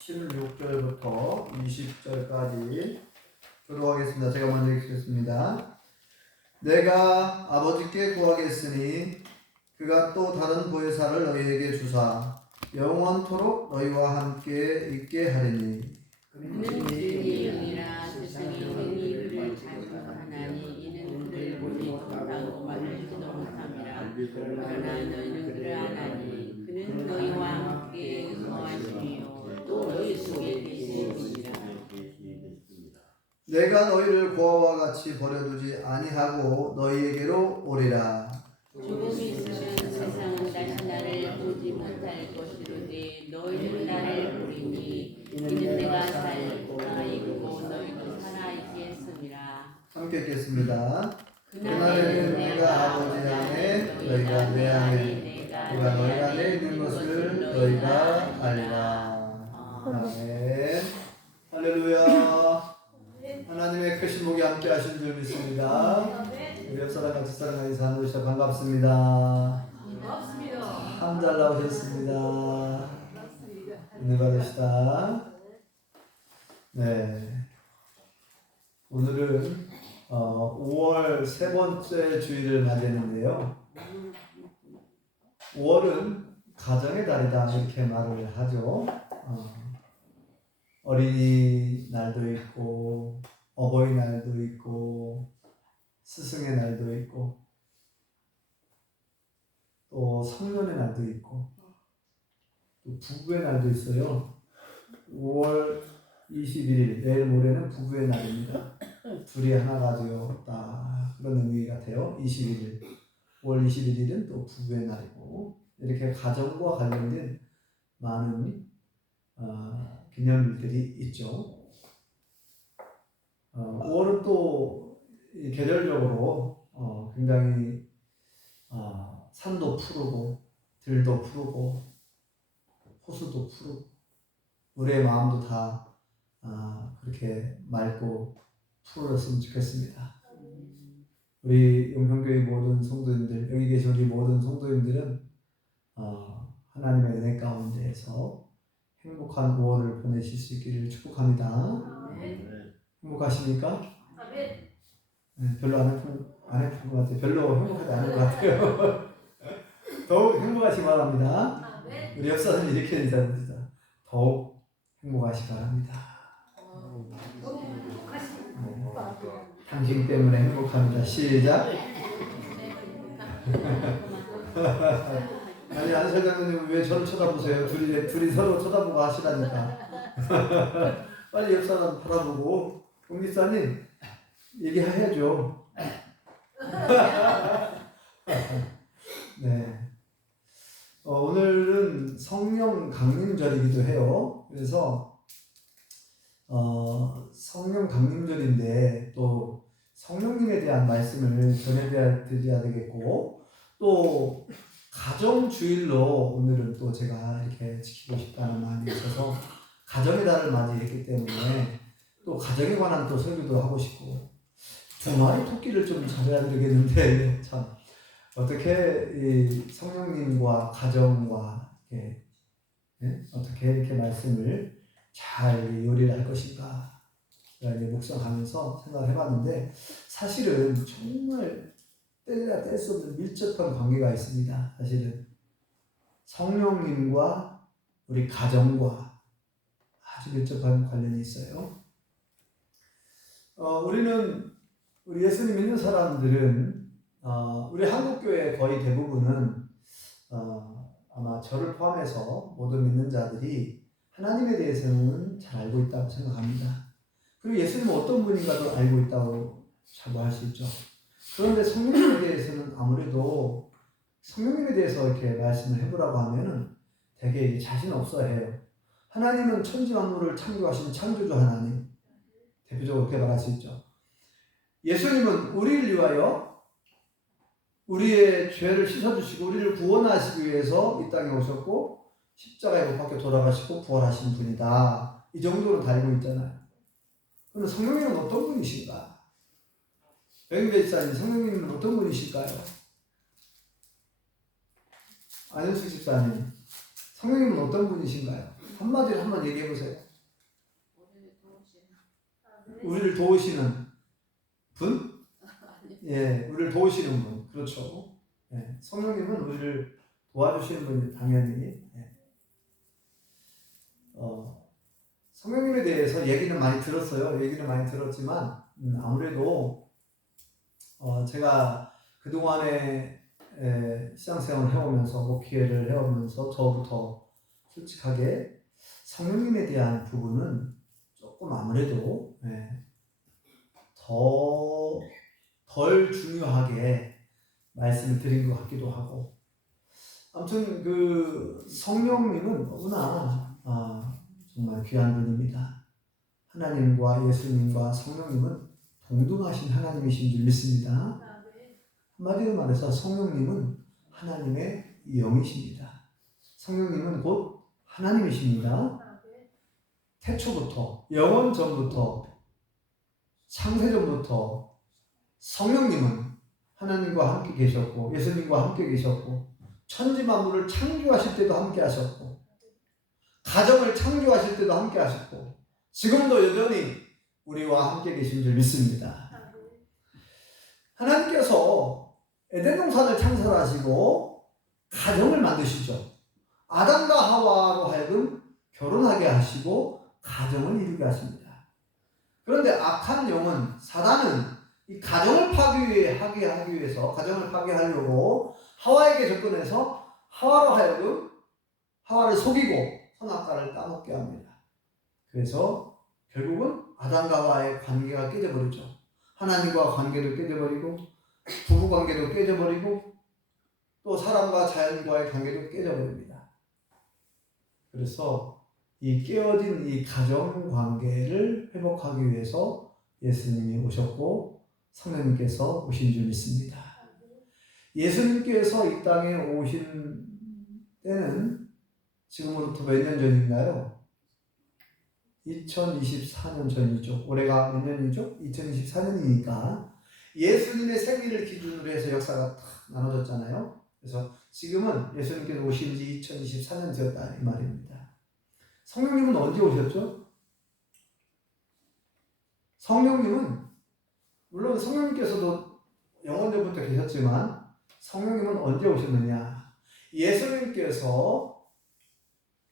16절부터 20절까지 교독하겠습니다. 제가 먼저 읽겠습니다. 내가 아버지께 구하겠으니 그가 또 다른 보혜사를 너희에게 주사 영원토록 너희와 함께 있게 하리니 그는 주의 영이라 세상이 흔히 그를 자극하나니 이는 그를 보지 못하고 만나지도 못함이라. 그러나 너희는 그를 아나니 그는 너희와 함께 거하시며 또 너희 속에 계시느니라. 내가 너희를 고아와 같이 버려두지 아니하고 너희에게로 오리라. 조금 있으면 세상은 다시 나를 보지 못할 것이로되 너희는 나를 보리니 이는 내가 살아있고 너희도 살아있겠음이라. 함께 읽겠습니다. 그날에는 내가 아버지 안에 너희가 내 안에 내가 너희 안에 있는 것을 너희가 알리라. 아멘. 할렐루야. 하나님의 크신 목이 함께 하신 줄 믿습니다. 우리 옆사람 같이 사랑하는 사람 오시다 반갑습니다. 참 잘 나오셨습니다. 은혜 받으시다. 네. 오늘은 5월 세 번째 주일을 맞이했는데요. 5월은 가정의 달이다 이렇게 말을 하죠. 어린이날도 있고 어버이날도 있고 스승의 날도 있고 또 성년의 날도 있고 또 부부의 날도 있어요. 5월 21일 내일 모레는 부부의 날입니다. 둘이 하나가 되었다 그런 의미 같아요. 21일 5월 21일은 또 부부의 날이고 이렇게 가정과 관련된 많은 기념일들이 있죠. 5월은 또 계절적으로 굉장히 산도 푸르고 들도 푸르고 호수도 푸르고 우리의 마음도 다 그렇게 맑고 푸르렀으면 좋겠습니다. 우리 용평교회 모든 성도님들, 여기 계신 우리 모든 성도님들은 하나님의 은혜 가운데에서 행복한 5월을 보내실 수 있기를 축복합니다. 행복하십니까? 네, 별로 안 해픈 것 같아요. 별로 행복하지 않은 것 같아요. 더욱 행복하시기 바랍니다. 우리 옆사람이 이렇게 인사드립니다. 더욱 행복하시기 바랍니다. 당신 때문에 행복합니다. 시작. 아니 안설장님 왜 저를 쳐다보세요? 둘이 서로 쳐다보고 하시라니까. 빨리 옆 사람 바라보고 공기사님 얘기해야죠. 네. 오늘은 성령 강림절이기도 해요. 그래서 성령 강림절인데 또 성령님에 대한 말씀을 전해드려야 되겠고 또 가정주일로 오늘은 또 제가 이렇게 지키고 싶다는 마음이 있어서 가정의 달을 맞이했기 때문에 또 가정에 관한 또 설교도 하고 싶고 두 마리 토끼를 좀 잡아야 되겠는데 참 어떻게 이 성령님과 가정과 이렇게, 어떻게 이렇게 말씀을 잘 요리를 할 것인가 제가 이제 묵상하면서 생각을 해봤는데 사실은 정말 뗄래야 뗄 수 없는 밀접한 관계가 있습니다. 사실은 성령님과 우리 가정과 아주 밀접한 관련이 있어요. 우리 예수님 믿는 사람들은 우리 한국교회 거의 대부분은 아마 저를 포함해서 모든 믿는 자들이 하나님에 대해서는 잘 알고 있다고 생각합니다. 그리고 예수님은 어떤 분인가도 알고 있다고 자부할 수 있죠. 그런데 성령님에 대해서는 아무래도 성령님에 대해서 이렇게 말씀을 해보라고 하면은 되게 자신 없어 해요. 하나님은 천지 만물을 창조하신 창조주 하나님. 대표적으로 그렇게 말할 수 있죠. 예수님은 우리를 위하여 우리의 죄를 씻어주시고 우리를 구원하시기 위해서 이 땅에 오셨고 십자가에 못 박혀 돌아가시고 부활하신 분이다. 이 정도는 다 알고 있잖아요. 그런데 성령님은 어떤 분이신가? 백인배집사님, 성령님은 어떤 분이실까요? 안현숙 집사님, 성령님은 어떤 분이신가요? 한마디로 한번 얘기해 보세요. 우리를 도우시는 분? 예, 우리를 도우시는 분. 그렇죠. 예, 성령님은 우리를 도와주시는 분이 당연히. 예. 성령님에 대해서 얘기는 많이 들었어요. 얘기는 많이 들었지만 아무래도 제가 그동안에 신앙생활을 해오면서 목회를 해오면서 저부터 솔직하게 성령님에 대한 부분은 조금 아무래도 덜 중요하게 말씀을 드린 것 같기도 하고, 아무튼 그 성령님은 너무나 정말 귀한 분입니다. 하나님과 예수님과 성령님은 동등하신 하나님이신 줄 믿습니다. 한마디로 말해서 성령님은 하나님의 영이십니다. 성령님은 곧 하나님이십니다. 태초부터, 영원 전부터, 창세전부터 성령님은 하나님과 함께 계셨고 예수님과 함께 계셨고 천지 만물을 창조하실 때도 함께 하셨고 가정을 창조하실 때도 함께 하셨고 지금도 여전히 우리와 함께 계신 줄 믿습니다. 하나님께서 에덴 동산을 창설하시고 가정을 만드시죠. 아담과 하와로 하여금 결혼하게 하시고 가정을 이루게 하십니다. 그런데 악한 영은 사단은 이 가정을 파괴하기 위해서 가정을 파괴하려고 하와에게 접근해서 하와로 하여금 하와를 속이고 선악과를 따먹게 합니다. 그래서 결국은 아담과 하와의 관계가 깨져버리죠. 하나님과 관계도 깨져버리고 부부 관계도 깨져버리고 또 사람과 자연과의 관계도 깨져버립니다. 그래서 이 깨어진 이 가정 관계를 회복하기 위해서 예수님이 오셨고 성령님께서 오신 줄 믿습니다. 예수님께서 이 땅에 오신 때는 지금으로부터 몇 년 전인가요? 2024년 전이죠. 올해가 몇 년이죠? 2024년이니까 예수님의 생일을 기준으로 해서 역사가 딱 나눠졌잖아요. 그래서 지금은 예수님께서 오신 지 2024년 되었다 이 말입니다. 성령님은 언제 오셨죠? 성령님은 물론 성령님께서도 영원전부터 계셨지만 성령님은 언제 오셨느냐? 예수님께서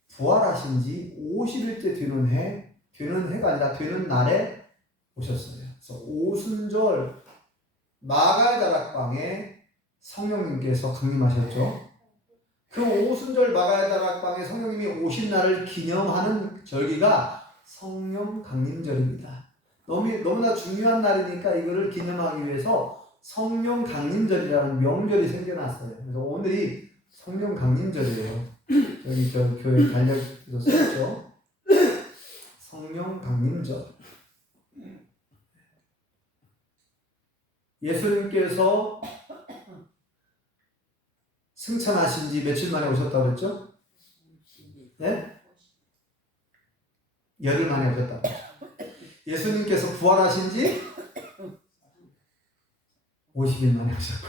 부활하신 지 50일째 되는 해가 아니라 되는 날에 오셨어요. 그래서 오순절 마가의 다락방에 성령님께서 강림하셨죠. 그 오순절 마가의 다락방에 성령님이 오신 날을 기념하는 절기가 성령 강림절입니다. 너무나 중요한 날이니까 이거를 기념하기 위해서 성령 강림절이라는 명절이 생겨났어요. 그래서 오늘이 성령 강림절이에요. 저기 저 교회 달력에도 썼죠. 성령 강림절. 예수님께서 승천하신 지 며칠 만에 오셨다고 그랬죠? 네? 열흘 만에 오셨다고. 예수님께서 부활하신 지 50일 만에 오셨고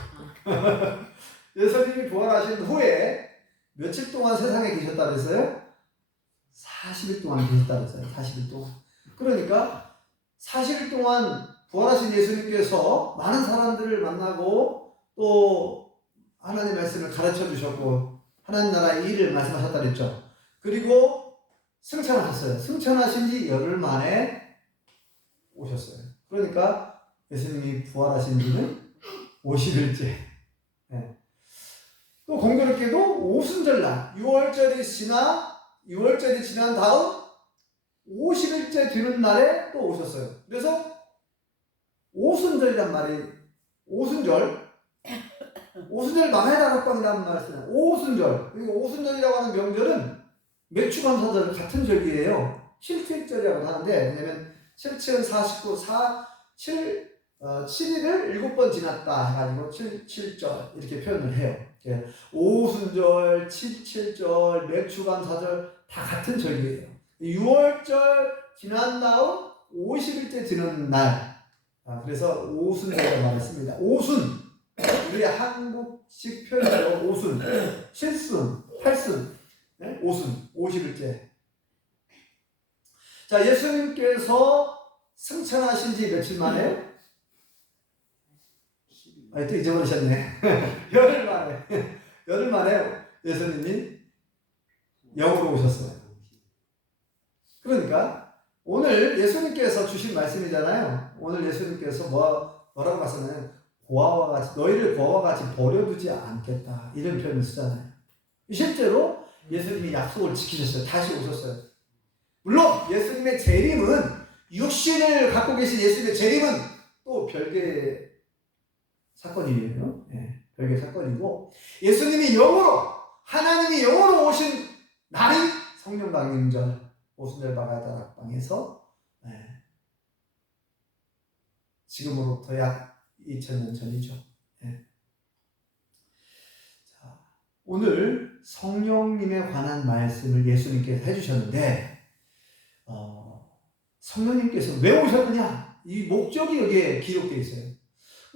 예수님이 부활하신 후에 며칠 동안 세상에 계셨다고 했어요? 40일 동안 계셨다고 했어요. 40일 동안. 그러니까 40일 동안 부활하신 예수님께서 많은 사람들을 만나고 또 하나님의 말씀을 가르쳐 주셨고 하나님 나라의 일을 말씀하셨다 그랬죠. 그리고 승천하셨어요. 승천하신 지 열흘 만에 오셨어요. 그러니까 예수님이 부활하신 지는 50일째. 네. 또 공교롭게도 오순절날 6월절이 지난 다음 50일째 되는 날에 또 오셨어요. 그래서 오순절이란 말이 오순절 마가의 다락방이라는 말을 쓰는 오순절. 그리고 오순절이라고 하는 명절은 맥주감사절 같은 절기예요. 7일절이라고 하는데 왜냐면 7은 49, 7일을 7번 지났다 해가지고 7절 이렇게 표현을 해요. 오순절, 7절, 맥주감사절 다 같은 절기예요. 6월절 지난 다음 50일째 되는 날. 그래서 오순절이라고 말을 씁니다. 오순. 우리 한국식 표현으로 오순, 7순, 8순, 네? 오순, 50일째. 자, 예수님께서 승천하신 지 며칠 만에요? 또 잊어버리셨네. 열흘 만에. 열흘 만에 예수님이 영으로 오셨어요. 그러니까 오늘 예수님께서 주신 말씀이잖아요. 오늘 예수님께서 뭐라고 말씀하냐면 고아와 같이 너희를 고아와 같이 버려두지 않겠다 이런 표현을 쓰잖아요. 실제로 예수님이 약속을 지키셨어요. 다시 오셨어요. 물론 예수님의 재림은 육신을 갖고 계신 예수님의 재림은 또 별개의 사건이에요. 네, 별개의 사건이고 예수님이 영으로 하나님이 영으로 오신 날이 성령 강림절 오순절 마가다 낙방에서 지금으로부터 약 2000년 전이죠. 자, 오늘 성령님에 관한 말씀을 예수님께서 해주셨는데 성령님께서 왜 오셨느냐? 이 목적이 여기에 기록되어 있어요.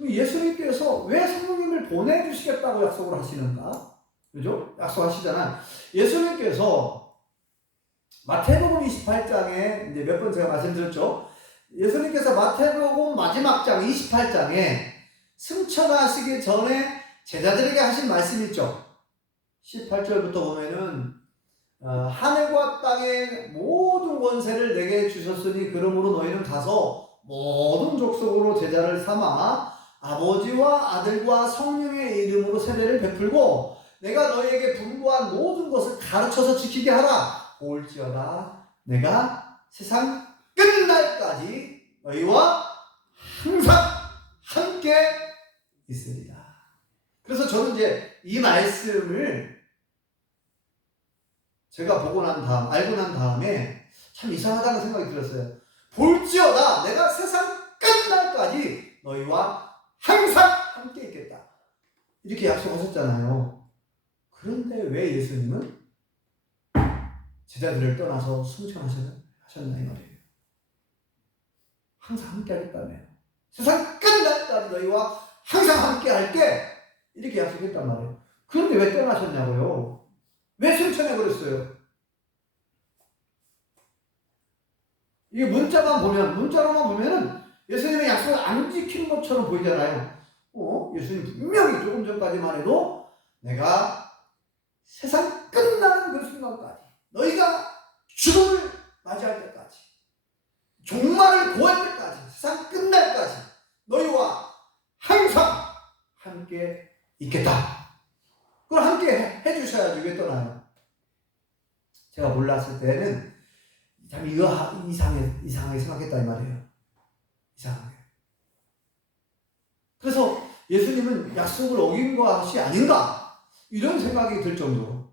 예수님께서 왜 성령님을 보내주시겠다고 약속을 하시는가? 그죠? 약속하시잖아. 예수님께서 마태복음 28장에 이제 몇 번 제가 말씀드렸죠. 예수님께서 마태복음 마지막 장 28장에 승천하시기 전에 제자들에게 하신 말씀 있죠. 18절부터 보면은 하늘과 땅의 모든 권세를 내게 주셨으니 그러므로 너희는 가서 모든 족속으로 제자를 삼아 아버지와 아들과 성령의 이름으로 세례를 베풀고 내가 너희에게 분부한 모든 것을 가르쳐서 지키게 하라. 볼지어다 내가 세상 끝날까지 너희와 항상 함께 있으리라. 그래서 저는 이제 이 말씀을 제가 알고 난 다음에 참 이상하다는 생각이 들었어요. 볼지어다 내가 세상 끝날까지 너희와 항상 함께 있겠다. 이렇게 약속하셨잖아요. 그런데 왜 예수님은 제자들을 떠나서 승천하셨나 이 말이에요. 항상 함께 하겠다며. 세상 끝날까지 너희와 항상 함께 할게. 이렇게 약속했단 말이에요. 그런데 왜 떠나셨냐고요? 왜 승천해버렸어요? 이게 문자로만 보면은 예수님의 약속을 안 지킨 것처럼 보이잖아요. 예수님 분명히 조금 전까지만 해도 내가 세상 끝나는 그 순간까지 너희가 죽음을 맞이할 때까지 종말을 구할 때까지 세상 끝날까지 너희와 항상 함께 있겠다. 그걸 함께 해주셔야지 왜 떠나요? 제가 몰랐을 때는 참 이상하게 생각했다 이 말이에요. 이상하게. 그래서 예수님은 약속을 어긴 것이 아닌가 이런 생각이 들 정도로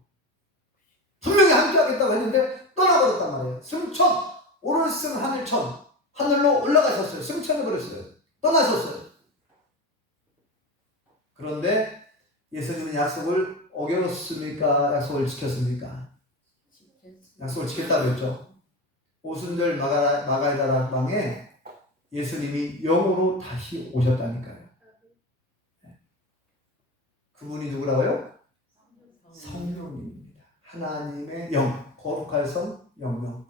분명히 함께 하겠다고 했는데 떠나버렸단 말이에요. 승천, 오를승 하늘천, 하늘로 올라가셨어요. 승천해버렸어요. 떠나셨어요. 그런데 예수님은 약속을 어겼습니까? 약속을 지켰습니까? 약속을 지켰다고 했죠. 오순절 마가다 낙방에 예수님이 영으로 다시 오셨다니까요. 그분이 누구라고요? 성령님입니다. 하나님의 영, 거룩할 성, 영영.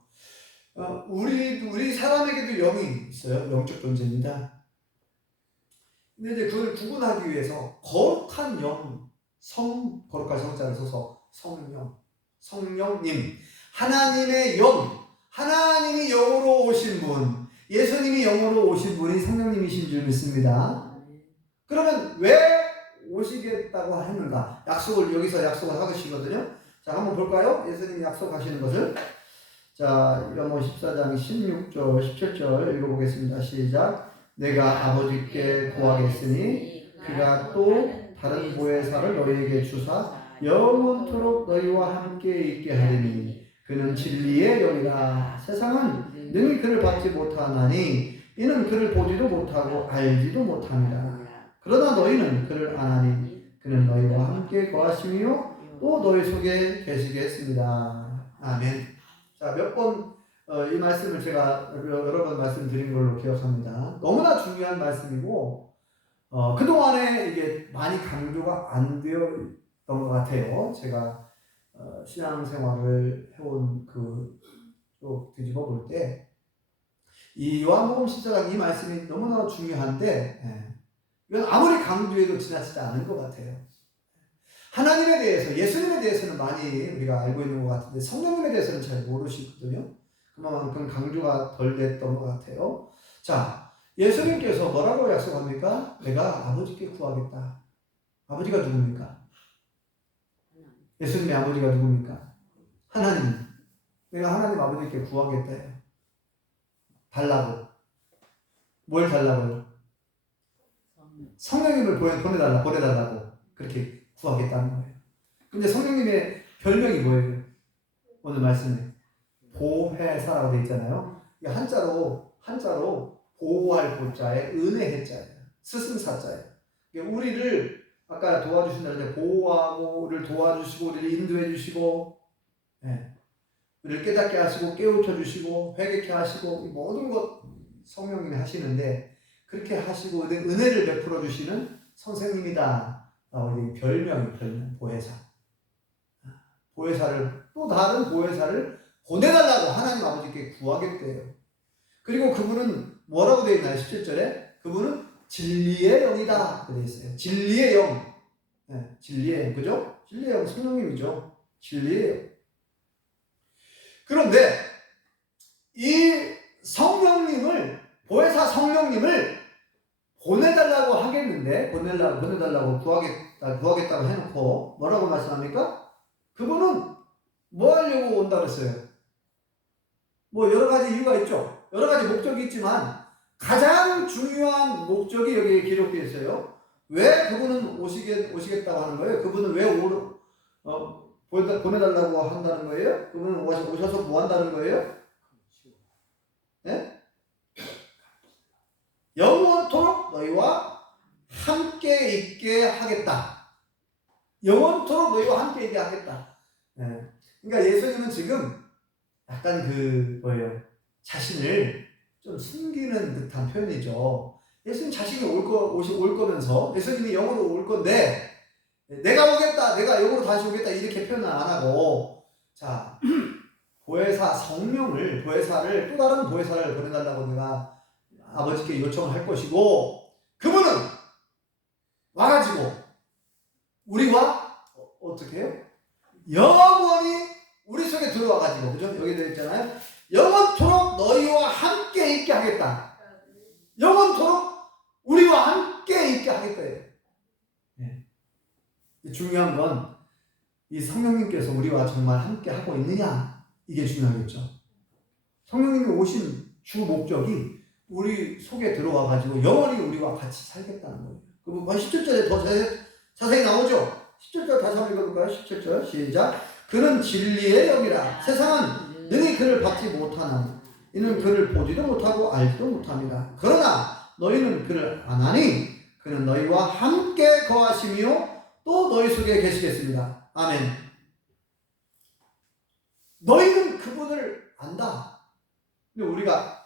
우리 사람에게도 영이 있어요. 영적 존재입니다. 근데 이제 그걸 구분하기 위해서 거룩한 영, 거룩할 성자를 써서 성령, 성령님, 하나님의 영, 하나님이 영으로 오신 분, 예수님이 영으로 오신 분이 성령님이신 줄 믿습니다. 그러면 왜 오시겠다고 하는가? 여기서 약속을 하시거든요. 자, 한번 볼까요? 예수님이 약속하시는 것을. 자, 요한복음 14장 16절, 17절 읽어보겠습니다. 시작. 내가 아버지께 구하겠으니 그가 또 다른 보혜사를 너희에게 주사 영원토록 너희와 함께 있게 하리니 그는 진리의 영이라. 세상은 능히 그를 받지 못하나니 이는 그를 보지도 못하고 알지도 못합니다. 그러나 너희는 그를 아나니 그는 너희와 함께 거하시며 또 너희 속에 계시겠습니다. 아멘. 자, 몇 번 이 말씀을 제가 여러 번 말씀드린 걸로 기억합니다. 너무나 중요한 말씀이고 그동안에 이게 많이 강조가 안 되었던 것 같아요. 제가 신앙생활을 해온 그 또 뒤집어 볼 때 이 요한복음 10장 이 말씀이 너무나 중요한데 이건 아무리 강조해도 지나치지 않은 것 같아요. 하나님에 대해서, 예수님에 대해서는 많이 우리가 알고 있는 것 같은데 성령님에 대해서는 잘 모르시거든요. 그만큼 강조가 덜 됐던 것 같아요. 자, 예수님께서 뭐라고 약속합니까? 내가 아버지께 구하겠다. 아버지가 누굽니까? 예수님의 아버지가 누굽니까? 하나님. 내가 하나님 아버지께 구하겠다. 달라고. 뭘 달라고요? 성령님을 보내달라고. 그렇게 구하겠다는 거예요. 근데 성령님의 별명이 뭐예요? 오늘 말씀에 보혜사라고 되어 있잖아요. 이게 한자로 보호할 보자에 은혜 해자예요. 스승사자예요. 우리를 아까 도와주신다는데 보호하고 우리를 도와주시고 우리를 인도해 주시고 우리를 깨닫게 하시고 깨우쳐 주시고 회개케 하시고 모든 것 성령님이 하시는데 그렇게 하시고 은혜를 베풀어 주시는 선생님이다. 별명 보혜사. 보혜사를 또 다른 보혜사를 보내달라고 하나님 아버지께 구하겠대요. 그리고 그분은 뭐라고 되어 있나요? 17절에 그분은 진리의 영이다 되어 있어요. 진리의 영. 진리의 영, 그죠? 진리의 영 성령님이죠. 진리의 영. 그런데 이 성령님을 보혜사 성령님을 보내달라고 하겠는데 보내달라고 구하겠다고 해놓고 뭐라고 말씀합니까? 그분은 뭐 하려고 온다 그랬어요? 뭐 여러 가지 이유가 있죠. 여러 가지 목적이 있지만 가장 중요한 목적이 여기에 기록되어 있어요. 왜 그분은 오시겠다고 하는 거예요? 그분은 왜 보내달라고 한다는 거예요? 그분은 오셔서 뭐 한다는 거예요? 네? 영원토록 너희와 함께 있게 하겠다. 영원토록 너희와 함께 있게 하겠다. 그러니까 예수님은 지금 약간 자신을 좀 숨기는 듯한 표현이죠. 예수님 자신이 올 거면서 예수님이 영으로 올 건데 내가 오겠다, 내가 영으로 다시 오겠다 이렇게 표현을 안 하고 자 보혜사를 또 다른 보혜사를 보내달라고 내가 아버지께 요청을 할 것이고 그분은 와가지고 우리와 어떻게 해요? 영원히 우리 속에 들어와가지고 그죠? 여기 되어 있잖아요. 영원토록 너희와 함께 있게 하겠다. 영원토록 우리와 함께 있게 하겠다. 중요한 건 이 성령님께서 우리와 정말 함께 하고 있느냐 이게 중요하겠죠. 성령님이 오신 주 목적이 우리 속에 들어와가지고 영원히 우리와 같이 살겠다는 거예요. 그럼 17절에 더 자세히 나오죠. 17절 다시 한번 읽어볼까요? 17절 시작. 그는 진리의 영이라 세상은 능히 그를 받지 못하나니 이는 그를 보지도 못하고 알지도 못합니다. 그러나 너희는 그를 아나니 그는 너희와 함께 거하시며 또 너희 속에 계시겠습니다. 아멘. 너희는 그분을 안다. 근데 우리가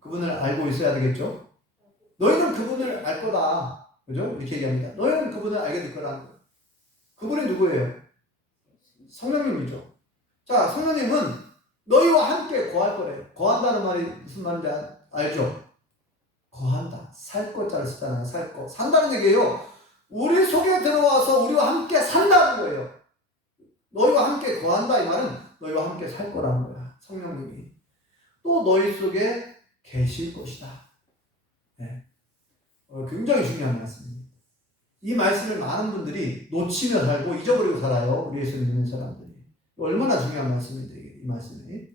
그분을 알고 있어야 되겠죠? 너희는 그분을 알 거다. 그죠? 이렇게 얘기합니다. 너희는 그분을 알게 될 거라는 거예요. 그분이 누구예요? 성령님이죠. 자, 성령님은 너희와 함께 거할 거래요. 거한다는 말이 무슨 말인지 알죠? 거한다. 살 거자를 쓰잖아요. 살 거. 산다는 얘기예요. 우리 속에 들어와서 우리와 함께 산다는 거예요. 너희와 함께 거한다 이 말은 너희와 함께 살 거라는 거야. 성령님이. 또 너희 속에 계실 것이다. 굉장히 중요한 말씀입니다. 이 말씀을 많은 분들이 놓치며 살고 잊어버리고 살아요. 우리 예수 믿는 사람들이. 얼마나 중요한 말씀인데 이 말씀이.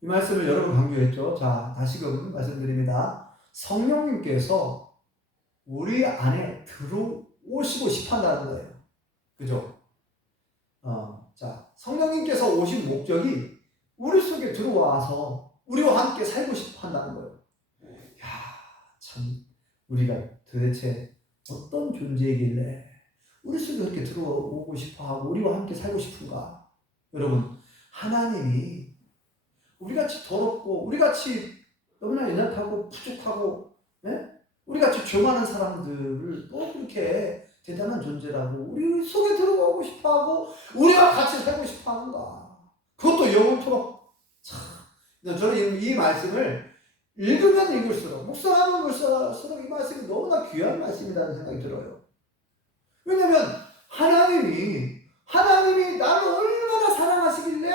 이 말씀을 여러 번 강조했죠. 자, 다시금 말씀드립니다. 성령님께서 우리 안에 들어오시고 싶어 한다는 거예요. 그죠? 자, 성령님께서 오신 목적이 우리 속에 들어와서 우리와 함께 살고 싶어 한다는 거예요. 야, 참, 우리가 도대체 어떤 존재이길래 우리 속에 그렇게 들어오고 싶어 하고 우리와 함께 살고 싶은가? 여러분, 하나님이 우리같이 더럽고 우리같이 너무나 연약하고 부족하고 우리같이 죄 많은 사람들을 또 그렇게 대단한 존재라고 우리 속에 들어가고 싶어하고 우리가 같이 살고 싶어하는가. 그것도 영원토록. 참, 저는 이 말씀을 읽으면 읽을수록 묵상하면 묵상할수록 이 말씀이 너무나 귀한 말씀이라는 생각이 들어요. 왜냐하면 하나님이 나를 얼마나 사랑하시길래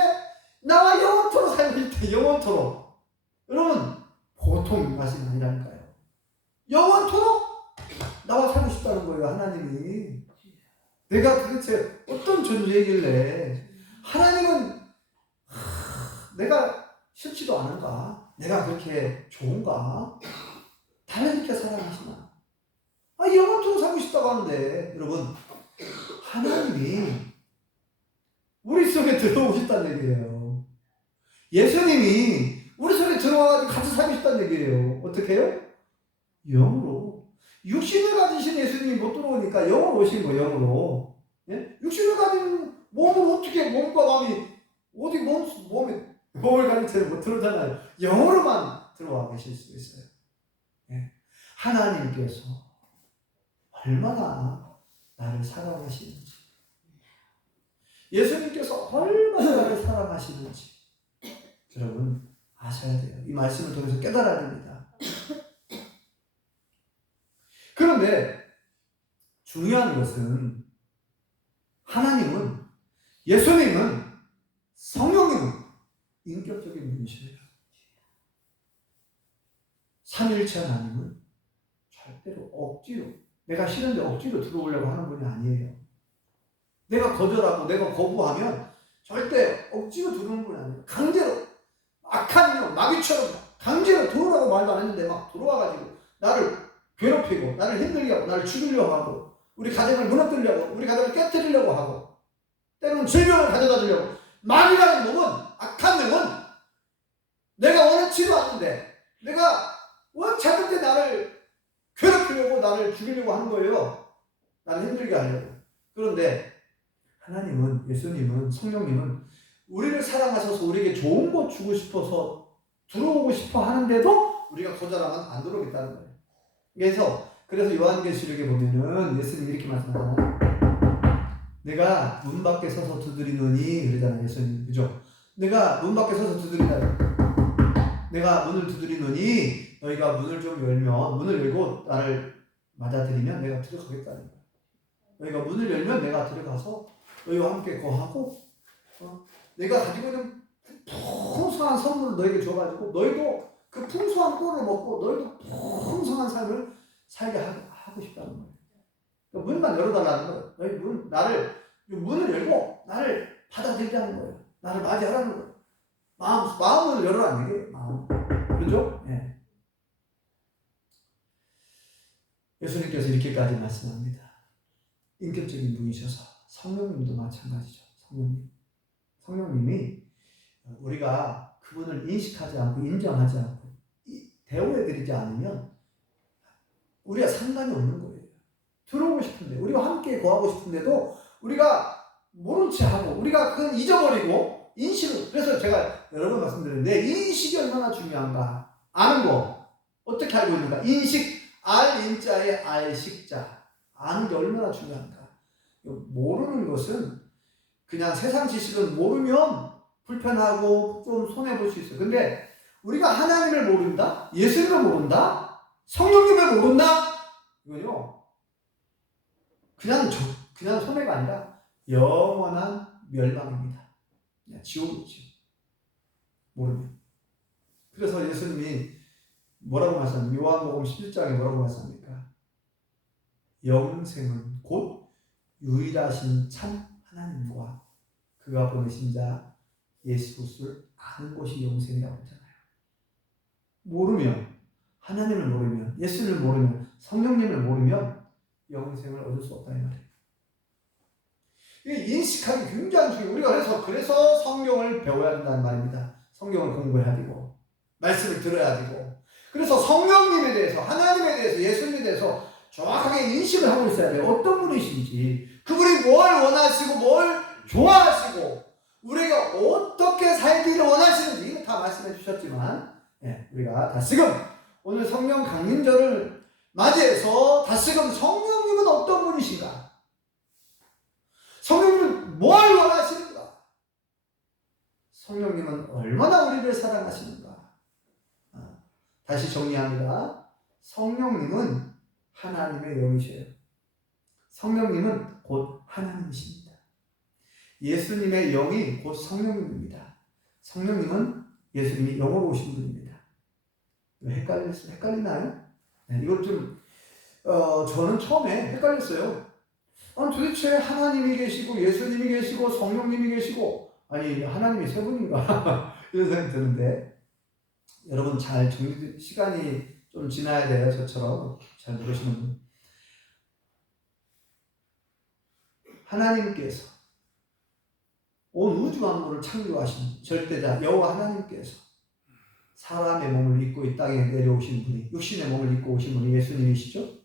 나와 영원토록 살고 있다. 영원토록. 여러분 보통 말씀이 아니라니까요. 영원토록 나와 살고 싶다는 거예요. 하나님이. 내가 도대체 어떤 존재이길래 하나님은 내가 싫지도 않은가? 내가 그렇게 좋은가? 나를 이렇게 사랑하시나? 영원토록 살고 싶다고 하는데 여러분 하나님이 우리 속에 들어오셨다는 얘기예요. 예수님이 우리 속에 들어와가지고 같이 살고 싶다는 얘기예요. 어떻게 해요? 영으로. 육신을 가지신 예수님이 못 들어오니까 영으로 오신 거예요. 영으로. 예? 육신을 가진 몸을 어떻게 몸과 마음이 어디 몸을 가진 채로 못 들어오잖아요. 영으로만 들어와 계실 수 있어요. 예? 하나님께서 얼마나 나를 사랑하시는지, 예수님께서 얼마나 나를 사랑하시는지 여러분 아셔야 돼요. 이 말씀을 통해서 깨달아야 됩니다. 그런데 중요한 것은 하나님은, 예수님은, 성령님은 인격적인 분이시래요. 삼일체 하나님은 절대로 억지로, 내가 싫은데 억지로 들어오려고 하는 분이 아니에요. 내가 거절하고 내가 거부하면 절대 억지로 들어오는 분이 아니에요. 강제로, 악한 놈, 마귀처럼 강제로 들어오라고 말도 안 했는데 막 들어와가지고 나를 괴롭히고 나를 힘들게 하고 나를 죽이려고 하고 우리 가정을 무너뜨리려고, 우리 가정을 깨뜨리려고 하고, 때로는 질병을 가져다 주려고. 마귀라는 놈은, 악한 놈은 내가 원하지도 않는데, 내가 원치 않는데 나를 괴롭히려고, 나를 죽이려고 하는 거예요. 나를 힘들게 하려고. 그런데 하나님은, 예수님은, 성령님은 우리를 사랑하셔서 우리에게 좋은 거 주고 싶어서 들어오고 싶어 하는데도 우리가 거절하면 안 들어오겠다는 거예요. 그래서 요한계시록에 보면은 예수님이 이렇게 말씀하잖아요. 내가 문 밖에 서서 두드리노니, 그러잖아요. 예수님. 그죠? 내가 문 밖에 서서 두드린다. 내가 문을 두드리노니 너희가 문을 좀 열면, 문을 열고 나를 맞아들이면 내가 들어가겠다는 거예요. 너희가 문을 열면 내가 들어가서 너희와 함께 거하고, 내가 가지고 있는 풍성한 선물을 너에게 줘가지고 너희도 그 풍성한 꼴을 먹고 너희도 풍성한 삶을 살게 하고 싶다는 거예요. 그러니까 문만 열어달라는 거예요. 너희 문을 열고 나를 받아들이라는 거예요. 나를 맞이하라는 거예요. 마음을 열어라는 얘기예요. 마음. 그렇죠? 예. 예수님께서 이렇게까지 말씀합니다. 인격적인 분이셔서 성령님도 마찬가지죠. 성령님이 우리가 그분을 인식하지 않고 인정하지 않고 대우해드리지 않으면 우리가 상관이 없는 거예요. 들어오고 싶은데, 우리와 함께 거하고 싶은데도 우리가 모른 채 하고, 우리가 그건 잊어버리고 인식을, 그래서 제가 여러 번 말씀드렸는데 인식이 얼마나 중요한가. 아는 거 어떻게 알고 있는가. 인식, 알인자의 알식자, 아는 게 얼마나 중요한가. 모르는 것은 그냥 세상 지식은 모르면 불편하고 좀 손해볼 수 있어요. 근데 우리가 하나님을 모른다? 예수님을 모른다? 성령님을 모른다? 이건요, 그냥 손해가 아니라 영원한 멸망입니다. 그냥 지옥이죠. 모르면. 그래서 예수님이 뭐라고 말씀합니까? 요한복음 11장에 뭐라고 말씀합니까? 영생은 곧 유일하신 참 하나님과 그가 보내신 자 예수 그리스도를 아는 것이 영생이라고 했잖아요. 모르면, 하나님을 모르면, 예수를 모르면, 성령님을 모르면 영생을 얻을 수 없다 이 말이에요. 이 인식하기 굉장히 중요해요. 우리가 그래서 성경을 배워야 된다는 말입니다. 성경을 공부해야 되고 말씀을 들어야 되고, 그래서 성령님에 대해서, 하나님에 대해서, 예수님에 대해서 정확하게 인식을 하고 있어야 돼요. 어떤 분이신지, 그분이 뭘 원하시고 뭘 좋아하시고 우리가 어떻게 살기를 원하시는지 이거 다 말씀해 주셨지만, 우리가 다시금 오늘 성령 강림절을 맞이해서 다시금 성령님은 어떤 분이신가, 성령님은 뭘 원하시는가? 성령님은 얼마나 우리를 사랑하시는가? 다시 정리합니다. 성령님은 하나님의 영이셔요. 성령님은 곧 하나님이십니다. 예수님의 영이 곧 성령님입니다. 성령님은 예수님이 영으로 오신 분입니다. 헷갈리나요? 네, 이걸 좀 저는 처음에 헷갈렸어요. 도대체 하나님이 계시고 예수님이 계시고 성령님이 계시고 아니 하나님이 세 분인가 이런 생각이 드는데 여러분 잘 시간이 좀 지나야 돼요. 저처럼 잘 모르시는 분. 하나님께서 온 우주 만물을 창조하신 절대자 여호와 하나님께서 사람의 몸을 입고 이 땅에 내려오신 분이 육신의 몸을 입고 오신 분이 예수님이시죠.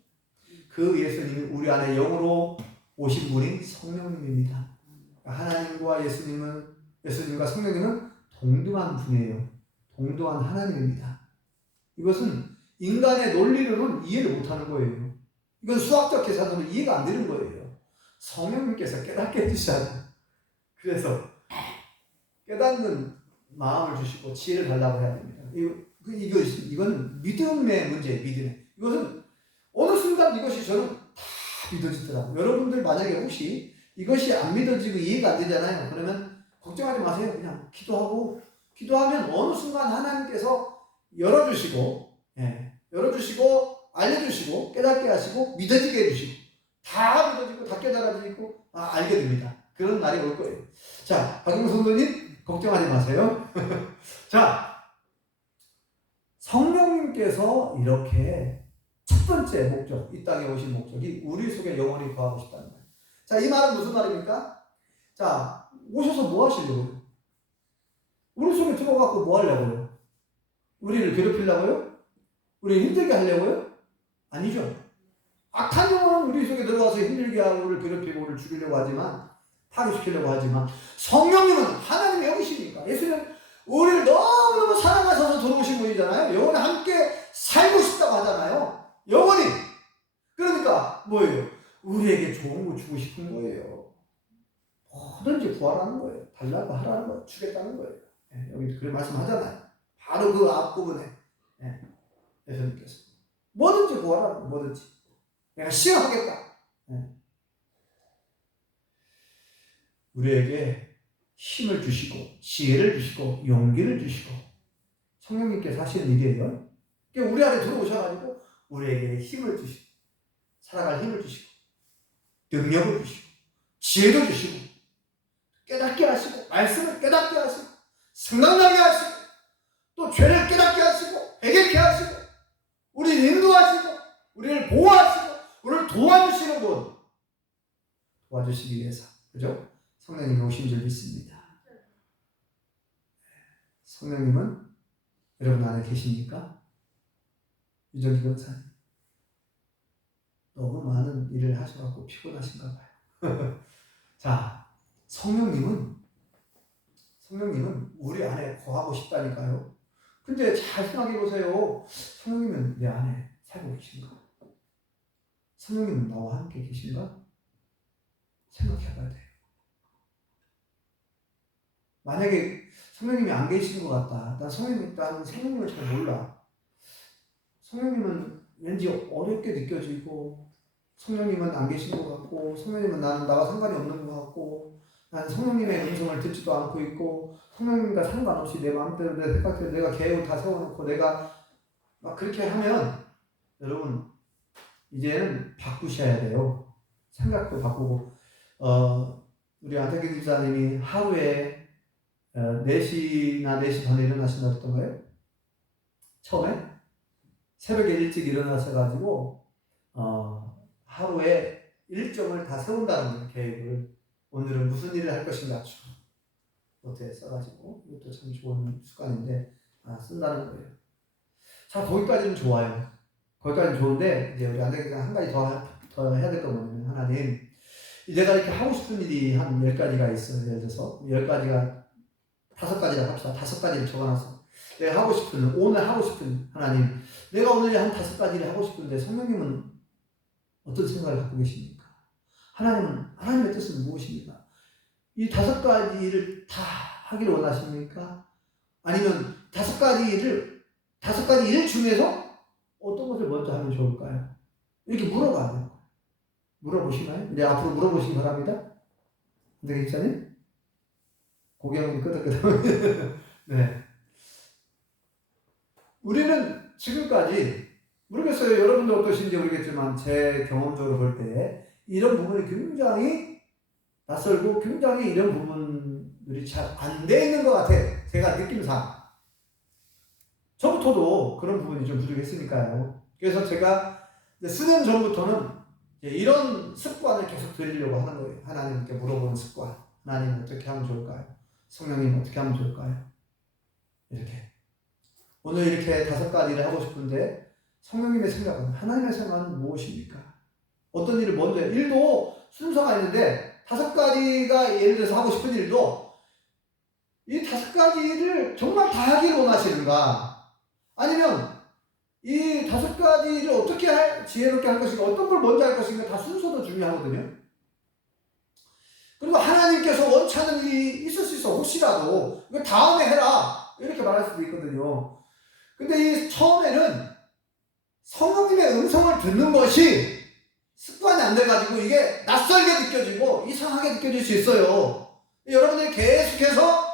그 예수님이 우리 안에 영으로 오신 분이 성령님입니다. 하나님과 예수님과 성령님은 동등한 분이에요. 동등한 하나님입니다. 이것은 인간의 논리로는 이해를 못하는 거예요. 이건 수학적 계산으로 이해가 안 되는 거예요. 성령님께서 깨닫게 해주시잖아요. 그래서 깨닫는 마음을 주시고 지혜를 달라고 해야 됩니다. 이건 믿음의 문제예요. 이것은 어느 순간 이것이 저는 다 믿어지더라고요. 여러분들 만약에 혹시 이것이 안 믿어지고 이해가 안 되잖아요. 그러면 걱정하지 마세요. 그냥 기도하면 어느 순간 하나님께서 열어주시고 알려주시고 깨닫게 하시고 믿어지게 해주시고 다 믿어지고 다 깨달아지고 알게 됩니다. 그런 날이 올 거예요. 자, 박영수 성도님 걱정하지 마세요. 자, 성령님께서 이렇게 첫 번째 목적, 이 땅에 오신 목적이 우리 속에 영원히 거하고 싶다는 거예요. 자, 이 말은 무슨 말입니까? 자, 오셔서 뭐 하시려고요? 우리 속에 들어가고 뭐 하려고요? 우리를 괴롭히려고요? 우리 힘들게 하려고요? 아니죠. 악한 영은 우리 속에 들어가서 힘들게 하고 우리를 괴롭히고 우리를 죽이려고 하지만 파괴시키려고 하지만 성령님은 하나님의 영이시니까 예수는 우리를 너무너무 사랑하셔서 들어오신 분이잖아요. 영원히 함께 살고 싶다고 하잖아요. 영원히. 그러니까 뭐예요? 우리에게 좋은 거 주고 싶은 거예요. 뭐든지 구하라는 거예요. 달라고 하라는 거예요. 주겠다는 거예요. 여기 그런 말씀하잖아요. 바로 그 앞부분에 예수님께서 뭐든지 구하라는 거예요. 뭐든지. 내가 시행하겠다. 우리에게 힘을 주시고 지혜를 주시고 용기를 주시고 성령님께서 하시는 일이에요. 그러니까 우리 안에 들어오셔가지고 우리에게 힘을 주시고 살아갈 힘을 주시고 능력을 주시고 지혜도 주시고 깨닫게 하시고 말씀을 깨닫게 하시고 생각나게 하시고 또 죄를 깨닫게 하시고 회개케 하시고 우리를 인도하시고 우리를 보호하시고 우리를 도와주시는 분 도와주시기 위해서 그죠? 성령님이 오신 줄 믿습니다. 성령님은 여러분 안에 계십니까? 유정기 권사님 너무 많은 일을 하셔서 피곤하신가 봐요. 자, 성령님은 우리 안에 거하고 싶다니까요. 근데 잘 생각해 보세요. 성령님은 내 안에 살고 계신가? 성령님은 나와 함께 계신가? 생각해 봐야 돼요. 만약에 성령님이 안 계시는 것 같다. 난 성령님을 잘 몰라. 성령님은 왠지 어렵게 느껴지고, 성령님은 안 계신 것 같고, 성령님은 나와 상관이 없는 것 같고, 난 성령님의 음성을 듣지도 않고 있고, 성령님과 상관없이 내 마음대로 내 생각대로 내가 계획을 다 세워놓고 내가 막 그렇게 하면 여러분 이제는 바꾸셔야 돼요. 생각도 바꾸고 우리 안태경 집사님이 하루에 4시나 4시 반에 일어나신다 했던가요? 처음에? 새벽에 일찍 일어나셔가지고 하루에 일정을 다 세운다는 계획을 오늘은 무슨 일을 할 것인가 노트에 써가지고 이것도 참 좋은 습관인데 쓴다는 거예요. 자, 거기까지는 좋아요. 거기까지는 좋은데 이제 우리 안태경 한 가지 더 해야 될 거 뭐냐면 하나님 내가 이렇게 하고 싶은 일이 한 10가지가 있어요. 예를 들어서 10가지가 5가지라 합시다. 5가지를 적어놔서 내가 오늘 하고 싶은 하나님 내가 오늘 한 5가지를 하고 싶은데 성령님은 어떤 생각을 갖고 계십니까? 하나님의 뜻은 무엇입니까? 이 5가지를 다 하기를 원하십니까? 아니면 5가지 일 중에서 어떤 것을 먼저 하면 좋을까요? 이렇게 물어봐야 돼요. 물어보시나요? 이제 앞으로 물어보시기 바랍니다. 안 되겠잖아요? 고개 한번 끄덕끄덕. 네. 우리는 지금까지, 모르겠어요. 여러분들 어떠신지 모르겠지만, 제 경험적으로 볼 때, 이런 부분이 굉장히 낯설고, 굉장히 이런 부분들이 잘 안 돼 있는 것 같아요. 제가 느낌상. 저부터도 그런 부분이 좀 부족했으니까요. 그래서 제가 수년 전부터는 이런 습관을 계속 들이려고 하는 거예요. 하나님께 물어보는 습관. 하나님 어떻게 하면 좋을까요? 성령님 어떻게 하면 좋을까요? 이렇게. 오늘 이렇게 5가지를 하고 싶은데 성령님의 생각은, 하나님의 생각은 무엇입니까? 어떤 일을 먼저 해요? 일도 순서가 있는데 5가지가 예를 들어서 하고 싶은 일도 이 5가지를 정말 다 하기를 원하시는가? 아니면 이 5가지를 어떻게 지혜롭게 할 것인가, 어떤 걸 먼저 할 것인가, 다 순서도 중요하거든요. 그리고 하나님께서 원치 않는 일이 있을 수 있어. 혹시라도 이거 다음에 해라 이렇게 말할 수도 있거든요. 근데 이 처음에는 성령님의 음성을 듣는 것이 습관이 안 돼가지고 이게 낯설게 느껴지고 이상하게 느껴질 수 있어요. 여러분들이 계속해서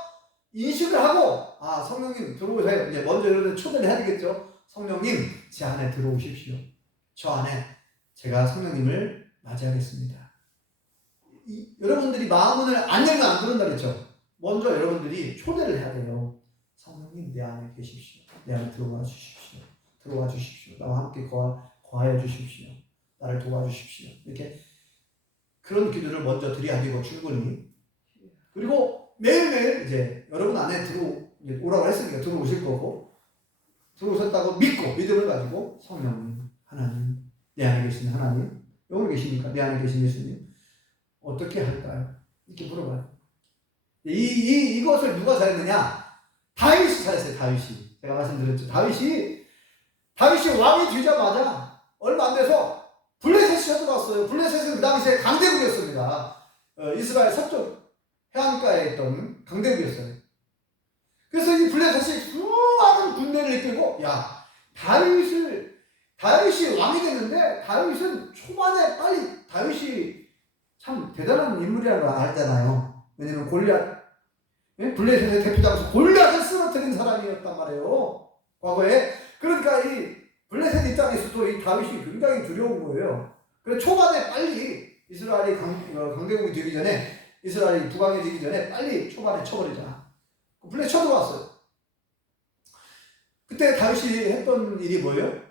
인식을 하고, 성령님 들어오세요. 이제 먼저 여러분들 초대를 해야 되겠죠. 성령님, 제 안에 들어오십시오. 저 안에 제가 성령님을 맞이하겠습니다. 여러분들이 마음문을 안 열면 안 들어온다 그랬죠. 먼저 여러분들이 초대를 해야 돼요. 성령님, 내 안에 계십시오. 내 안에 들어와 주십시오. 들어와 주십시오. 나와 함께 거하여 주십시오. 나를 도와주십시오. 이렇게 그런 기도를 먼저 드려야 되고, 충분히. 그리고 매일매일 이제 여러분 안에 오라고 했으니까 들어오실 거고, 들어오셨다고 믿음을 가지고 성령님, 하나님, 내 안에 계신 하나님, 여기 계십니까? 내 안에 계신 예수님, 어떻게 할까요? 이렇게 물어봐요. 이것을 누가 잘했느냐? 다윗이 잘했어요. 다윗이. 제가 말씀드렸죠. 다윗이 왕이 되자마자 얼마 안 돼서 블레셋이 쳐들어왔어요. 블레셋은 그 당시에 강대국이었습니다. 이스라엘 서쪽 해안가에 있던 강대국이었어요. 그래서 이 블레셋이 수많은 군대를 이끌고, 다윗이 왕이 됐는데, 다윗은 초반에 빨리, 다윗이 참 대단한 인물이라는 걸 알잖아요. 왜냐면 블레셋의 대표 장수 골리앗을 쓰러뜨린 사람이었단 말이에요. 과거에. 그러니까 이 블레셋 입장에서도 이 다윗이 굉장히 두려운 거예요. 그래서 초반에 빨리 이스라엘이 강대국이 되기 전에, 이스라엘이 부강해지기 전에 빨리 초반에 쳐버리자. 블레셋 쳐들어왔어요. 그때 다윗이 했던 일이 뭐예요?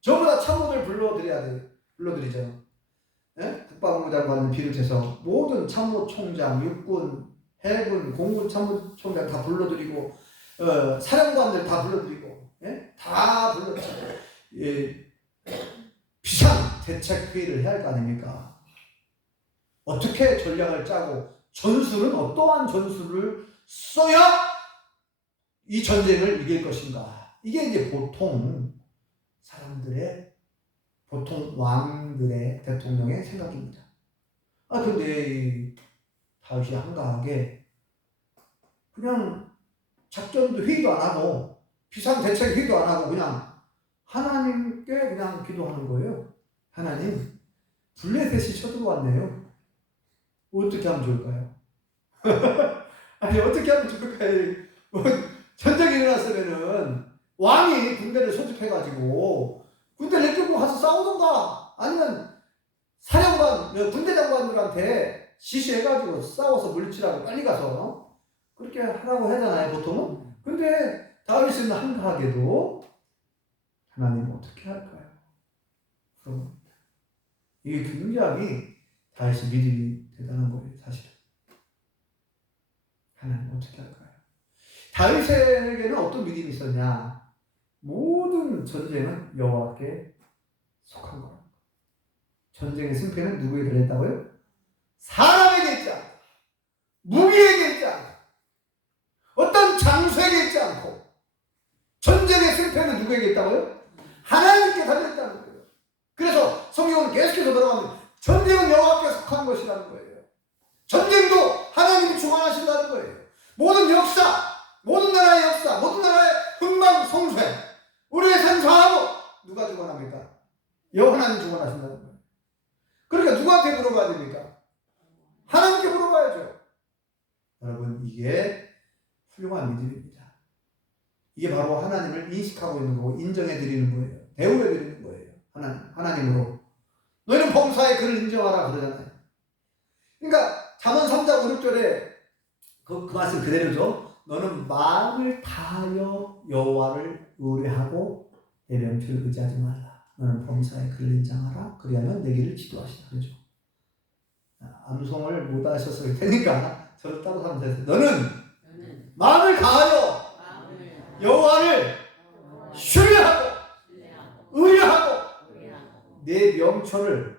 전부 다 참모들 불러드리죠. 예? 국방부 장관을 비롯해서 모든 참모총장, 육군, 해군, 공군 참모총장 다 불러드리고, 사령관들 다 불러드리고, 다 불러드리고, 비상 대책 회의를 해야 할 거 아닙니까? 어떻게 전략을 짜고, 전술은 어떠한 전술을 써야 이 전쟁을 이길 것인가? 이게 이제 보통 왕들의, 대통령의 생각입니다. 근데 이 다윗이 한가하게 그냥 작전도 회의도 안 하고 비상대책 회의도 안 하고 그냥 하나님께 그냥 기도하는 거예요. 하나님, 블레셋이 쳐들어왔네요. 어떻게 하면 좋을까요? 아니, 어떻게 하면 좋을까요? 전쟁이 일어났으면은 왕이 군대를 소집해가지고 군대를 이끌고 가서 싸우던가, 아니면 군대 장관들한테 지시해가지고 싸워서 물리치라고 빨리 가서 그렇게 하라고 하잖아요, 보통은. 근데 다윗은 한가하게도 하나님 어떻게 할까요? 그럼 이게 굉장히 다윗의 믿음이 대단한 거예요, 사실은. 하나님 어떻게 할까요? 다윗에게는 어떤 믿음이 있었냐? 모든 전쟁은 여호와께 속한 거예요. 전쟁의 승패는 누구에게 달렸다고요? 사람에게 있지 않고, 무기에게 있지 않고, 어떤 장수에게 있지 않고, 전쟁의 승패는 누구에게 있다고요? 하나님께 달렸다는 거예요. 그래서 성경은 계속해서 들어가면 전쟁은 여호와께 속한 것이라는 거예요. 전쟁도 하나님이 주관하신다는 거예요. 모든 역사, 모든 나라의 역사, 모든 나라의 흥망성쇠, 우리의 생사하고 누가 주관합니까? 여호와 하나님 주관하신다는 거예요. 그러니까 누구한테 물어봐야 됩니까? 하나님께 물어봐야죠. 여러분, 이게 훌륭한 믿음입니다. 이게 바로 하나님을 인식하고 있는 거고 인정해 드리는 거예요. 대우해 드리는 거예요. 하나님으로. 너희는 범사에 그를 인정하라 그러잖아요. 그러니까 잠언 3장 5, 6절에 그 말씀 그대로죠. 너는 마음을 다하여 여호와를 의뢰하고 내 명철을 의지하지 말라. 너는 범사에 그를 인정하라. 그리하면 내 길을 지도하시라. 그러죠. 암송을 못 하셨을 테니까 저를 따로 하면 되세요. 너는 마음을 다하여 여호와를 신뢰하고 의뢰하고 내 명철을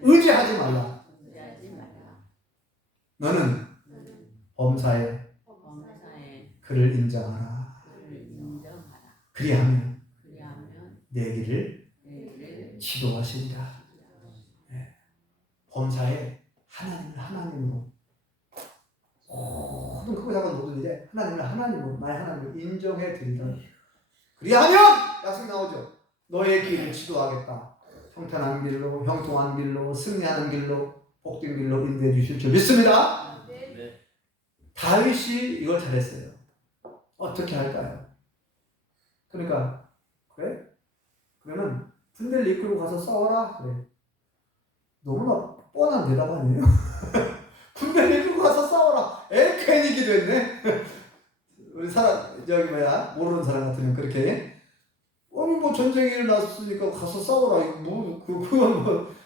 의지하지 말라. 너는 범사에 그를 인정하라. 그리하면 내 길을 지도하시리라. 네. 범사에 하나님을 하나님으로 모든 크고 작은 모든 일에 하나님을 하나님으로 나의 하나님을 인정해 드리라. 그리하면 약속이 나오죠. 너의 길을 지도하겠다. 평탄한 길로, 형통한 길로, 승리하는 길로, 복된 길로 인도해 주실 줄 믿습니다. 네. 다윗이 이걸 잘했어요. 어떻게 할까요? 그러니까 그래? 그러면 군대를 이끌고 가서 싸워라. 그래. 너무나 뻔한 대답 아니에요? 군대를 이끌고 가서 싸워라. 괜히 기도했네. 우리 사람 저기 모르는 사람 같으면 그렇게 아니 뭐 전쟁이 일어났으니까 가서 싸워라.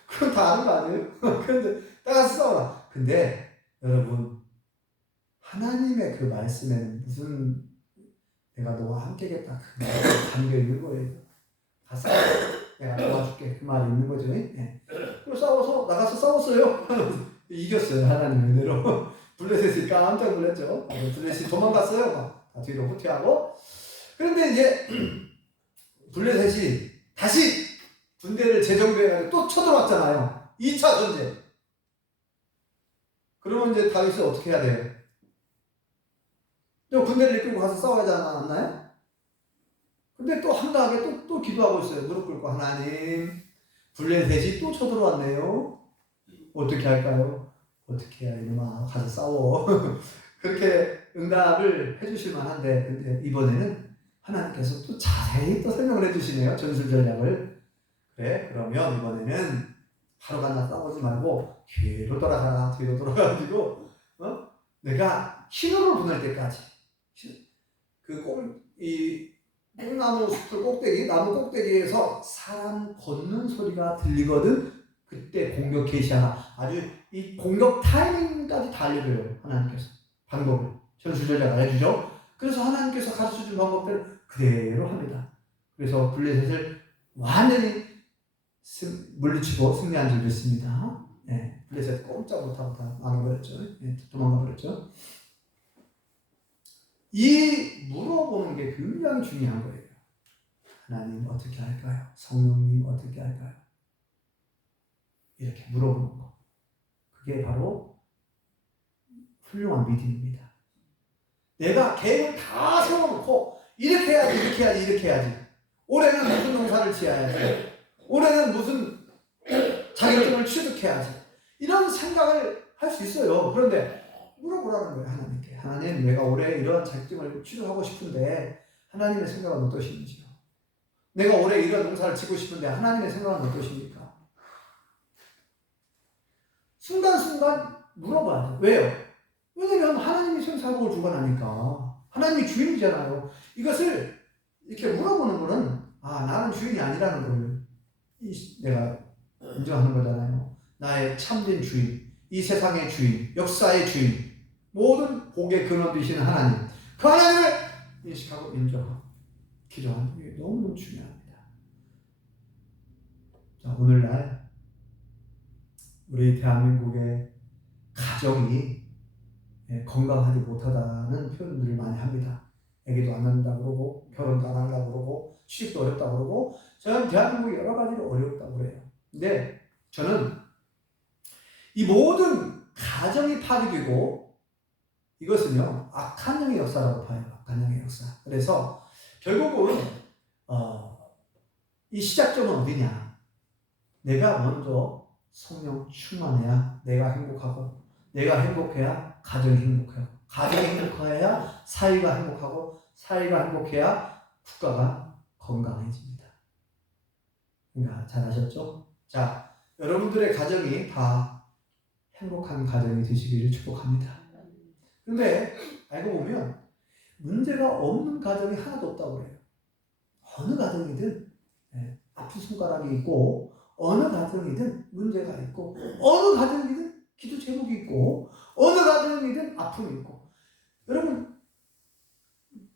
그건 다 아는 거 아니에요? 그런데 가서 싸워라. 근데 여러분 하나님의 그 말씀에는 무슨 내가 너와 함께겠다 그 말이 담겨 있는 거예요. 가서 내가 도와줄게 그 말이 있는 거죠. 네. 그리고 싸워서 나가서 싸웠어요. 이겼어요. 하나님 은혜로. 블레셋이 깜짝 놀랐죠. 블레셋이 도망갔어요. 다 뒤로 후퇴하고. 그런데 이제 블레셋이 다시 군대를 재정비해가지고 또 쳐들어왔잖아요. 2차 전쟁. 그러면 이제 다윗이 어떻게 해야 돼요? 또 군대를 이끌고 가서 싸워야 하지 않았나요? 근데 또 한가하게 또 기도하고 있어요. 무릎 꿇고 하나님 블레셋이 또 쳐들어왔네요. 어떻게 할까요? 어떻게 해야 이놈아 가서 싸워. 그렇게 응답을 해주실 만한데 근데 이번에는 하나님께서 또 자세히 또 설명을 해주시네요. 전술 전략을. 그래 그러면 이번에는 바로 가나 싸우지 말고 뒤로 돌아가라. 뒤로 돌아가가지고 내가 신호를 보낼 때까지 이 뽕나무 숲을 꼭대기 나무 꼭대기에서 사람 걷는 소리가 들리거든. 그때 공격 개시하라. 아주 이 공격 타이밍까지 다 알려줘요. 하나님께서 방법을 전술 전략 알려주죠. 그래서 하나님께서 가르쳐준 방법들 그대로 합니다. 그래서 블레셋을 완전히 물리치고 승리한 줄 믿습니다. 네, 블레셋 꼼짝 못하고 다 망해버렸죠. 네, 도망가 버렸죠. 이 물어보는 게 굉장히 중요한 거예요. 하나님 어떻게 할까요? 성령님 어떻게 할까요? 이렇게 물어보는 거. 그게 바로 훌륭한 믿음입니다. 내가 계획을 다 세워놓고 이렇게 해야지, 이렇게 해야지, 이렇게 해야지. 올해는 무슨 농사를 지어야지. 올해는 무슨 자격증을 취득해야지. 이런 생각을 할 수 있어요. 그런데 물어보라는 거예요. 하나님께. 하나님 내가 올해 이런 자격증을 취득하고 싶은데 하나님의 생각은 어떠신지요? 내가 올해 이런 농사를 짓고 싶은데 하나님의 생각은 어떠십니까? 순간순간 물어봐야 돼요. 왜요? 왜냐면 하나님이 생사하고 주관하니까. 하나님이 주인이잖아요. 이것을 이렇게 물어보는 거는 나는 주인이 아니라는 걸 내가 인정하는 거잖아요. 나의 참된 주인, 이 세상의 주인, 역사의 주인, 모든 복의 근원 되시는 하나님. 그 하나님을 인식하고 인정하고 기도하는 게 너무너무 중요합니다. 자, 오늘날 우리 대한민국의 가정이 건강하지 못하다는 표현들을 많이 합니다. 애기도 안 낳는다고 그러고 결혼도 안 하려고 그러고 취직도 어렵다고 그러고 저는 대한민국이 여러 가지로 어렵다고 그래요. 근데 저는 이 모든 가정이 파괴되고 이것은요 악한 영의 역사라고 봐요. 악한 영의 역사. 그래서 결국은 이 시작점은 어디냐? 내가 먼저 성령 충만해야 내가 행복하고, 내가 행복해야 가정이 행복해요. 가정이 행복해야 사회가 행복하고, 사회가 행복해야 국가가 건강해집니다. 그러니까 잘 아셨죠? 자, 여러분들의 가정이 다 행복한 가정이 되시기를 축복합니다. 그런데 알고 보면 문제가 없는 가정이 하나도 없다고 그래요. 어느 가정이든 아픈 손가락이 있고, 어느 가정이든 문제가 있고, 어느 가정이든 기도 제목이 있고, 어느 가정이든 아픔이 있고. 여러분,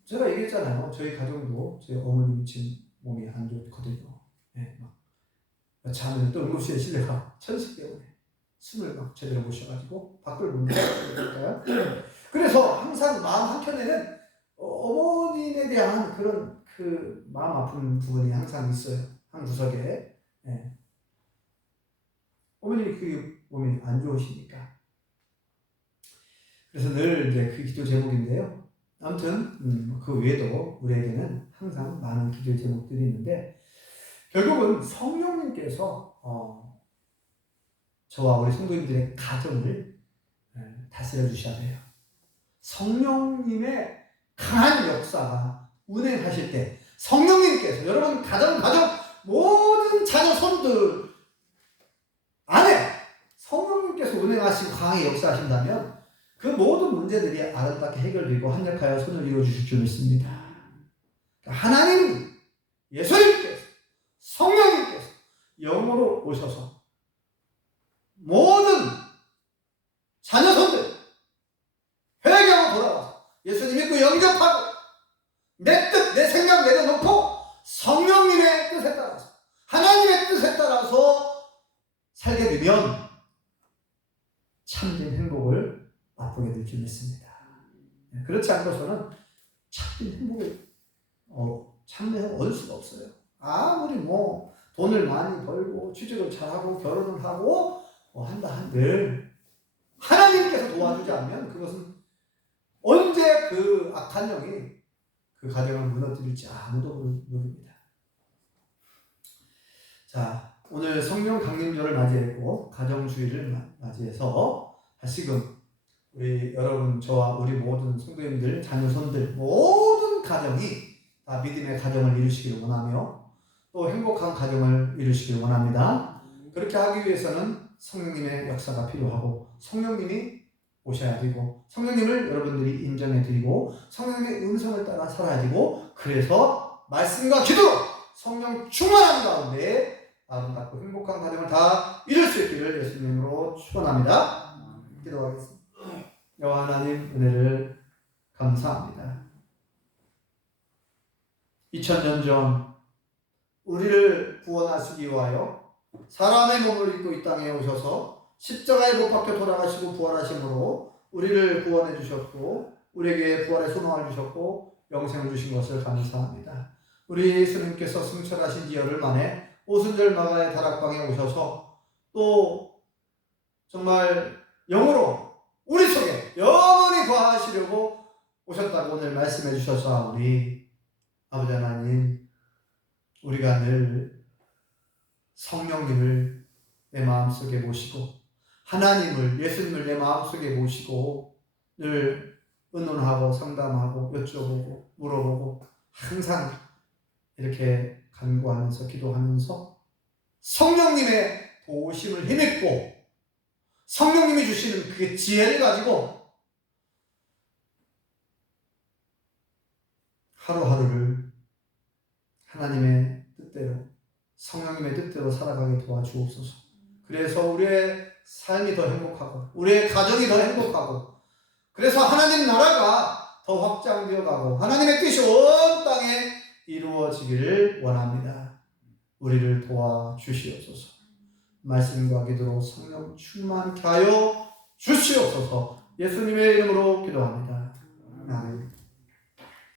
제가 얘기했잖아요. 저희 가정도 제 어머님이 지금 몸이 안 좋거든요. 자면 또 응급실에 실려가 천식 때문에 숨을 막 제대로 못 쉬어가지고 밖을 못 나가니까요. 그래서 항상 마음 한켠에는 어머님에 대한 그런 그 마음 아픈 부분이 항상 있어요. 한 구석에. 어머님이 그 몸이 안 좋으시니까. 그래서 늘 이제 그 기도 제목인데요. 아무튼 그 외에도 우리에게는 항상 많은 기도 제목들이 있는데, 결국은 성령님께서 저와 우리 성도님들의 가정을 다스려 주셔야 돼요. 성령님의 강한 역사가 운행하실 때, 성령님께서 여러분 가정 모든 자녀 손들 안에 성령님께서 운행하시고 강하게 역사하신다면 그 모든 문제들이 아름답게 해결되고 한력하여 손을 이루어주실 줄 믿습니다. 하나님, 예수님께서, 성령님께서 영으로 오셔서 모든 자녀손들 회개하고 돌아와서 예수님 믿고 영접하고 내 뜻, 내 생각 내려놓고 성령님의 뜻에 따라서, 하나님의 뜻에 따라서 살게 되면 참된 행복을 맛보게 될 줄 믿습니다. 그렇지 않고서는 참된 행복을 참된 얻을 수가 없어요. 아무리 뭐 돈을 많이 벌고 취직을 잘하고 결혼을 하고 한다 한들 하나님께서 도와주지 않으면 그것은 언제 그 악한 영이 그 가정을 무너뜨릴지 아무도 모릅니다. 자, 오늘 성령 강림절을 맞이했고 가정주의를 맞이해서 다시금 우리 여러분, 저와 우리 모든 성도님들, 자녀손들 모든 가정이 다 믿음의 가정을 이루시기를 원하며 또 행복한 가정을 이루시기를 원합니다. 그렇게 하기 위해서는 성령님의 역사가 필요하고 성령님이 오셔야 되고 성령님을 여러분들이 인정해 드리고 성령님의 음성을 따라 살아야 되고, 그래서 말씀과 기도로 성령 충만한 가운데 아름답고 행복한 가정을 다 이룰 수 있기를 예수님으로 축원합니다. 기도하겠습니다. 여호와 하나님, 은혜를 감사합니다. 2000년 전 우리를 구원하시기 위하여 사람의 몸을 입고 이 땅에 오셔서 십자가에 못 박혀 돌아가시고 부활하심으로 우리를 구원해 주셨고 우리에게 부활의 소망을 주셨고 영생을 주신 것을 감사합니다. 우리 예수님께서 승천하신 지 열흘 만에 오순절 마가의 다락방에 오셔서 또 정말 영으로 우리 속에 영원히 거하시려고 오셨다고 오늘 말씀해 주셨사오니 아버지 하나님, 우리가 늘 성령님을 내 마음속에 모시고 하나님을, 예수님을 내 마음속에 모시고 늘 의논하고 상담하고 여쭤보고 물어보고 항상 이렇게 간구하면서 기도하면서 성령님의 도우심을 힘입고 성령님이 주시는 그 지혜를 가지고 하루하루를 하나님의 뜻대로, 성령님의 뜻대로 살아가게 도와주옵소서. 그래서 우리의 삶이 더 행복하고 우리의 가정이 더 행복하고 그래서 하나님 나라가 더 확장되어 가고 하나님의 뜻이 온 땅에 이루어지기를 원합니다. 우리를 도와주시옵소서. 말씀과 기도로 성령 충만케 하여 주시옵소서. 예수님의 이름으로 기도합니다. 아멘.